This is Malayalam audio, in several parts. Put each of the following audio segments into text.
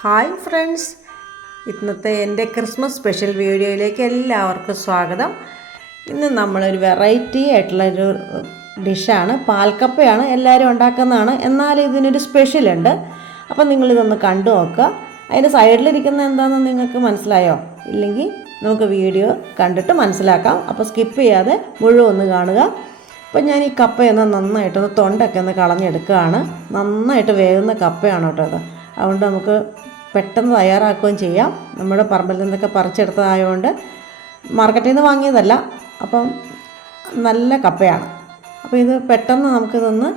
Hi friends. ഇന്നത്തെ എന്റെ ക്രിസ്മസ് സ്പെഷ്യൽ വീഡിയോയിലേക്ക് എല്ലാവർക്കും സ്വാഗതം. ഇന്ന് നമ്മളൊരു വെറൈറ്റി ആയിട്ടുള്ളൊരു ഡിഷാണ്. പാൽക്കപ്പയാണ് എല്ലാവരും ഉണ്ടാക്കുന്നതാണ്. എന്നാലും ഇതിനൊരു സ്പെഷ്യലുണ്ട്. അപ്പം നിങ്ങളിതൊന്ന് കണ്ടു നോക്കുക. അതിന്റെ സൈഡിലിരിക്കുന്ന എന്താണെന്ന് നിങ്ങൾക്ക് മനസ്സിലായോ? ഇല്ലെങ്കിൽ നമുക്ക് വീഡിയോ കണ്ടിട്ട് മനസ്സിലാക്കാം. അപ്പോൾ സ്കിപ്പ് ചെയ്യാതെ മുഴുവൻ ഒന്ന് കാണുക. അപ്പം ഞാൻ ഈ കപ്പയൊന്ന് നന്നായിട്ടൊന്ന് തൊണ്ടൊക്കെ ഒന്ന് കളഞ്ഞെടുക്കുകയാണ്. നന്നായിട്ട് വേകുന്ന കപ്പയാണ് കേട്ടോ അത് അതുകൊണ്ട് നമുക്ക് പെട്ടെന്ന് തയ്യാറാക്കുകയും ചെയ്യാം. നമ്മുടെ പറമ്പിൽ നിന്നൊക്കെ പറിച്ചെടുത്തതായതുകൊണ്ട് മാർക്കറ്റിൽ നിന്ന് വാങ്ങിയതല്ല അപ്പം നല്ല കപ്പയാണ്. അപ്പോൾ ഇത് പെട്ടെന്ന് നമുക്കിതൊന്ന്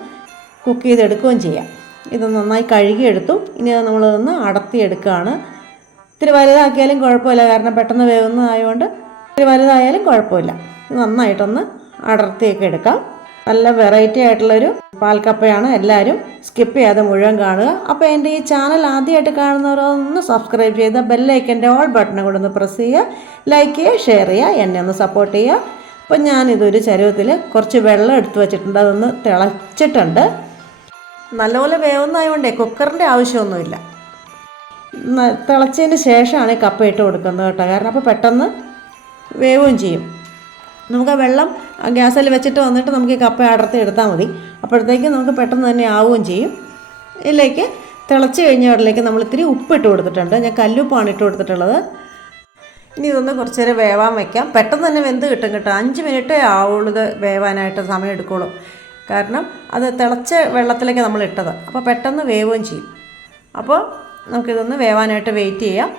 കുക്ക് ചെയ്തെടുക്കുകയും ചെയ്യാം. ഇത് നന്നായി കഴുകിയെടുത്തു. ഇനി നമ്മളിതൊന്ന് അടർത്തിയെടുക്കുകയാണ്. ഇത്തിരി വലുതാക്കിയാലും കുഴപ്പമില്ല കാരണം പെട്ടെന്ന് വേവുന്നതായതുകൊണ്ട് ഇത്തിരി വലുതായാലും കുഴപ്പമില്ല. നന്നായിട്ടൊന്ന് അടർത്തിയൊക്കെ എടുക്കാം. നല്ല വെറൈറ്റി ആയിട്ടുള്ളൊരു പാൽക്കപ്പയാണ്. എല്ലാവരും സ്കിപ്പ് ചെയ്യാതെ മുഴുവൻ കാണുക. അപ്പോൾ എന്റെ ഈ ചാനൽ ആദ്യമായിട്ട് കാണുന്നവരൊന്ന് സബ്സ്ക്രൈബ് ചെയ്ത് ബെല്ലൈക്കന്റെ ഓൾ ബട്ടൺ കൂടെ ഒന്ന് പ്രസ് ചെയ്യുക. ലൈക്ക് ചെയ്യുക ഷെയർ ചെയ്യുക എന്നെ ഒന്ന് സപ്പോർട്ട് ചെയ്യുക. അപ്പോൾ ഞാനിതൊരു ചരുവത്തിൽ കുറച്ച് വെള്ളം എടുത്ത് വെച്ചിട്ടുണ്ട്. അതൊന്ന് തിളച്ചിട്ടുണ്ട്. നല്ലപോലെ വേവുന്നതായതുകൊണ്ടേ കുക്കറിന്റെ ആവശ്യമൊന്നുമില്ല. തിളച്ചതിന് ശേഷമാണ് ഈ കപ്പ ഇട്ട് കൊടുക്കുന്നത് കേട്ടോ. കാരണം അപ്പോൾ പെട്ടെന്ന് വേവുകയും ചെയ്യും. നമുക്ക് വെള്ളം ഗ്യാസിൽ വെച്ചിട്ട് വന്നിട്ട് നമുക്ക് ഈ കപ്പ അടർത്തി എടുത്താൽ മതി. അപ്പോഴത്തേക്കും നമുക്ക് പെട്ടെന്ന് തന്നെ ആവുകയും ചെയ്യും. ഇതിലേക്ക് തിളച്ച് കഴിഞ്ഞ ഉടലേക്ക് നമ്മൾ ഇത്തിരി ഉപ്പിട്ട് കൊടുത്തിട്ടുണ്ട്. ഞാൻ കല്ലുപ്പാണ് ഇട്ട് കൊടുത്തിട്ടുള്ളത്. ഇനി ഇതൊന്ന് കുറച്ച് നേരം വേവാൻ വയ്ക്കാം പെട്ടെന്ന് തന്നെ വെന്ത് കിട്ടും കേട്ടോ. അഞ്ച് മിനിറ്റേ ആവുള്ളൂ ഇത് വേവാനായിട്ട് സമയം എടുക്കുള്ളൂ. കാരണം അത് തിളച്ച വെള്ളത്തിലേക്ക് നമ്മൾ ഇട്ടത്. അപ്പോൾ പെട്ടെന്ന് വേവുകയും ചെയ്യും. അപ്പോൾ നമുക്കിതൊന്ന് വേവാനായിട്ട് വെയിറ്റ് ചെയ്യാം.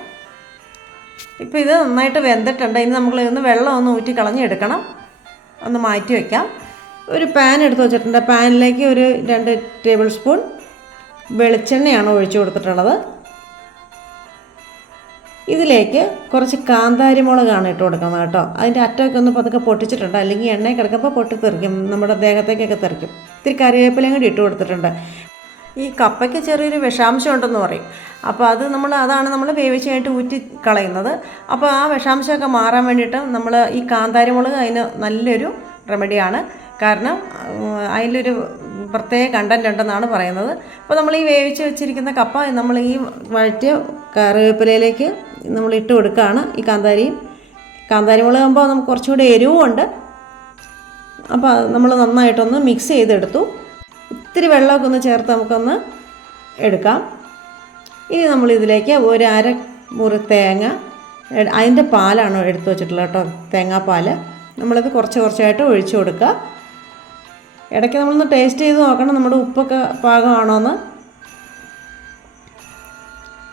ഇപ്പോൾ ഇത് നന്നായിട്ട് വെന്തിട്ടുണ്ട്. ഇനി നമ്മൾ ഇതൊന്ന് വെള്ളം ഒന്ന് ഊറ്റി കളഞ്ഞെടുക്കണം. ഒന്ന് മാറ്റി വയ്ക്കാം ഒരു പാൻ എടുത്ത് വെച്ചിട്ടുണ്ട്. പാനിലേക്ക് ഒരു രണ്ട് ടേബിൾ സ്പൂൺ വെളിച്ചെണ്ണയാണ് ഒഴിച്ചു കൊടുത്തിട്ടുള്ളത്. ഇതിലേക്ക് കുറച്ച് കാന്താരി മുളകാണ് ഇട്ട് കൊടുക്കുന്നത് കേട്ടോ. അതിന്റെ അറ്റമൊക്കെ ഒന്ന് പതുക്കെ പൊട്ടിച്ചിട്ടുണ്ട്. അല്ലെങ്കിൽ എണ്ണയിൽ കിടക്കുമ്പോൾ പൊട്ടി തെറിക്കും നമ്മുടെ ദേഹത്തേക്കൊക്കെ തെറിക്കും. ഇത്തിരി കറിവേപ്പിലയും കൂടി ഇട്ട് കൊടുത്തിട്ടുണ്ട്. ഈ കപ്പയ്ക്ക് ചെറിയൊരു വിഷാംശം ഉണ്ടെന്ന് പറയും. അപ്പോൾ അത് നമ്മൾ അതാണ് നമ്മൾ വേവിച്ചായിട്ട് ഊറ്റി കളയുന്നത്. അപ്പോൾ ആ വിഷാംശമൊക്കെ മാറാൻ വേണ്ടിയിട്ട് നമ്മൾ ഈ കാന്താരി മുളക് അതിന് നല്ലൊരു റെമഡിയാണ്. കാരണം അതിലൊരു പ്രത്യേക കണ്ടന്റ് ഉണ്ടെന്നാണ് പറയുന്നത്. അപ്പോൾ നമ്മൾ ഈ വേവിച്ച് വെച്ചിരിക്കുന്ന കപ്പ നമ്മൾ ഈ വഴറ്റിയ കറിവേപ്പിലയിലേക്ക് നമ്മൾ ഇട്ട് കൊടുക്കുകയാണ് ഈ കാന്താരിയും കാന്താരി. മുളക് ആകുമ്പോൾ നമുക്ക് കുറച്ചുകൂടി എരിവും ഉണ്ട് അപ്പോൾ നമ്മൾ നന്നായിട്ടൊന്ന് മിക്സ് ചെയ്തെടുത്തു. ഇത്തിരി വെള്ളമൊക്കെ ഒന്ന് ചേർത്ത് നമുക്കൊന്ന് എടുക്കാം. ഇനി നമ്മൾ ഇതിലേക്ക് ഒരു അര മുറി തേങ്ങ അതിന്റെ പാലാണ് എടുത്തു വെച്ചിട്ടുള്ളത് കേട്ടോ തേങ്ങാപ്പാൽ നമ്മളത് കുറച്ച് കുറച്ചായിട്ട് ഒഴിച്ചു കൊടുക്കുക. ഇടയ്ക്ക് നമ്മളൊന്ന് ടേസ്റ്റ് ചെയ്ത് നോക്കണം നമ്മുടെ ഉപ്പൊക്കെ പാകമാണോ എന്ന്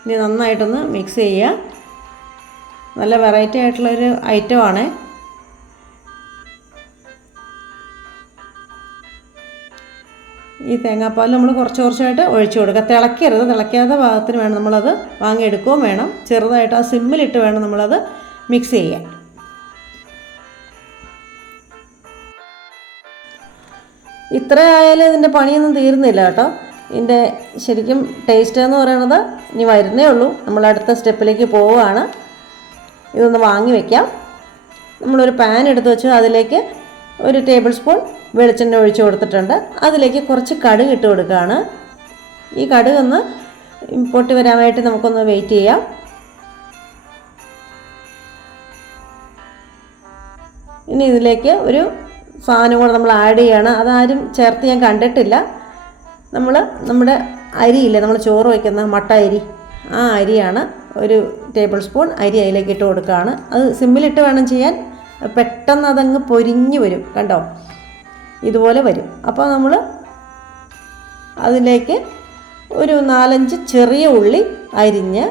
ഇനി നന്നായിട്ടൊന്ന് മിക്സ് ചെയ്യുക. നല്ല വെറൈറ്റി ആയിട്ടുള്ളൊരു ഐറ്റമാണ് ഈ തേങ്ങാപ്പാൽ നമ്മൾ കുറച്ച് കുറച്ചായിട്ട് ഒഴിച്ചു കൊടുക്കുക. തിളക്കരുത്. തിളയ്ക്കാത്ത ഭാഗത്തിന് വേണം നമ്മളത് വാങ്ങിയെടുക്കുകയും വേണം. ചെറുതായിട്ട് ആ സിമ്മിലിട്ട് വേണം നമ്മളത് മിക്സ് ചെയ്യാൻ. ഇത്ര ആയാലും ഇതിന്റെ പണിയൊന്നും തീരുന്നില്ല കേട്ടോ. ഇതിന്റെ ശരിക്കും ടേസ്റ്റ് എന്ന് പറയുന്നത് ഇനി വരുന്നേ ഉള്ളൂ. നമ്മൾ അടുത്ത സ്റ്റെപ്പിലേക്ക് പോവുകയാണ്. ഇതൊന്ന് വാങ്ങി വയ്ക്കാം നമ്മളൊരു പാൻ എടുത്ത് വെച്ച്. അതിലേക്ക് ഒരു ടേബിൾ സ്പൂൺ വെളിച്ചെണ്ണ ഒഴിച്ച് കൊടുത്തിട്ടുണ്ട്. അതിലേക്ക് കുറച്ച് കടുക് ഇട്ട് കൊടുക്കുകയാണ്. ഈ കടുക് ഒന്ന് പൊട്ടി വരാനായിട്ട് നമുക്കൊന്ന് വെയിറ്റ് ചെയ്യാം. ഇനി ഇതിലേക്ക് ഒരു സാധനം കൂടെ നമ്മൾ ആഡ് ചെയ്യണം. അതാരും ചേർത്ത് ഞാൻ കണ്ടിട്ടില്ല. നമ്മൾ നമ്മുടെ അരിയില്ലേ നമ്മൾ ചോറ് വയ്ക്കുന്ന മട്ട അരി ആ അരിയാണ് ഒരു ടേബിൾ സ്പൂൺ അരി അതിലേക്ക് ഇട്ട് കൊടുക്കുകയാണ്. അത് സിമ്മിലിട്ട് വേണം ചെയ്യാൻ. പെട്ടെന്ന് അതങ്ങ് പൊരിഞ്ഞ് വരും കണ്ടോ? ഇതുപോലെ വരും. അപ്പോൾ നമ്മൾ അതിലേക്ക് ഒരു നാലഞ്ച് ചെറിയ ഉള്ളി അരിഞ്ഞ്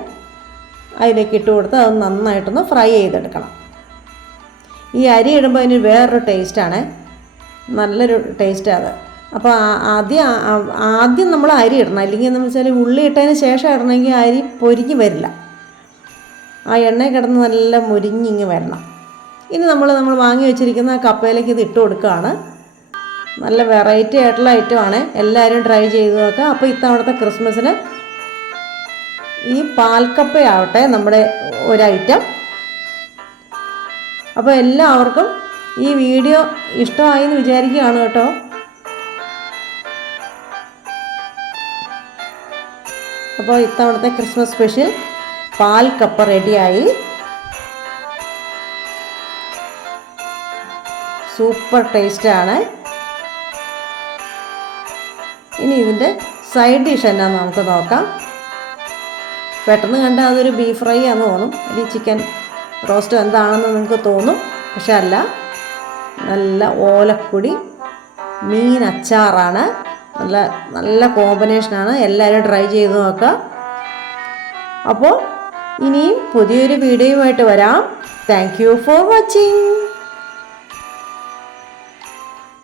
അതിലേക്ക് ഇട്ട് കൊടുത്ത് അത് നന്നായിട്ടൊന്ന് ഫ്രൈ ചെയ്തെടുക്കണം. ഈ അരി ഇടുമ്പോൾ അതിന് വേറൊരു ടേസ്റ്റാണ്. നല്ലൊരു ടേസ്റ്റാണ് അത്. അപ്പോൾ ആദ്യം ആദ്യം നമ്മൾ അരി ഇടണം. അല്ലെങ്കിൽ എന്ന് വെച്ചാൽ ഉള്ളി ഇട്ടതിന് ശേഷം ഇടണമെങ്കിൽ അരി പൊരിഞ്ഞ് വരില്ല. ആ എണ്ണ കിടന്ന് നല്ല മുരിഞ്ഞിങ്ങ് വരണം. ഇനി നമ്മൾ നമ്മൾ വാങ്ങി വെച്ചിരിക്കുന്ന കപ്പയിലേക്ക് ഇത് ഇട്ട് കൊടുക്കുകയാണ്. നല്ല വെറൈറ്റി ആയിട്ടുള്ള ഐറ്റമാണ് എല്ലാവരും ട്രൈ ചെയ്ത് നോക്കുക അപ്പോൾ ഇത്തവണത്തെ ക്രിസ്മസിന് ഈ പാൽക്കപ്പയാവട്ടെ നമ്മുടെ ഒരു ഐറ്റം അപ്പോൾ എല്ലാവർക്കും ഈ വീഡിയോ ഇഷ്ടമായി എന്ന് വിചാരിക്കുകയാണ് കേട്ടോ. അപ്പോൾ ഇത്തവണത്തെ ക്രിസ്മസ് സ്പെഷ്യൽ പാൽ കപ്പ റെഡിയായി സൂപ്പർ ടേസ്റ്റ് ആണ് ഇനി ഇതിന്റെ സൈഡ് ഡിഷ് എന്നാന്ന് നമുക്ക് നോക്കാം. പെട്ടെന്ന് കണ്ടാൽ അതൊരു ബീഫ് ഫ്രൈ ആണെന്ന് തോന്നും. ഒരു ചിക്കൻ റോസ്റ്റ് എന്താണെന്ന് നിങ്ങൾക്ക് തോന്നും. പക്ഷെ അല്ല നല്ല ഓലക്കുടി മീൻ അച്ചാറാണ്. നല്ല നല്ല കോമ്പിനേഷനാണ്. എല്ലാവരും ട്രൈ ചെയ്ത് നോക്കുക. അപ്പോൾ ഇനിയും പുതിയൊരു വീഡിയോയുമായിട്ട് വരാം. Thank you for watching.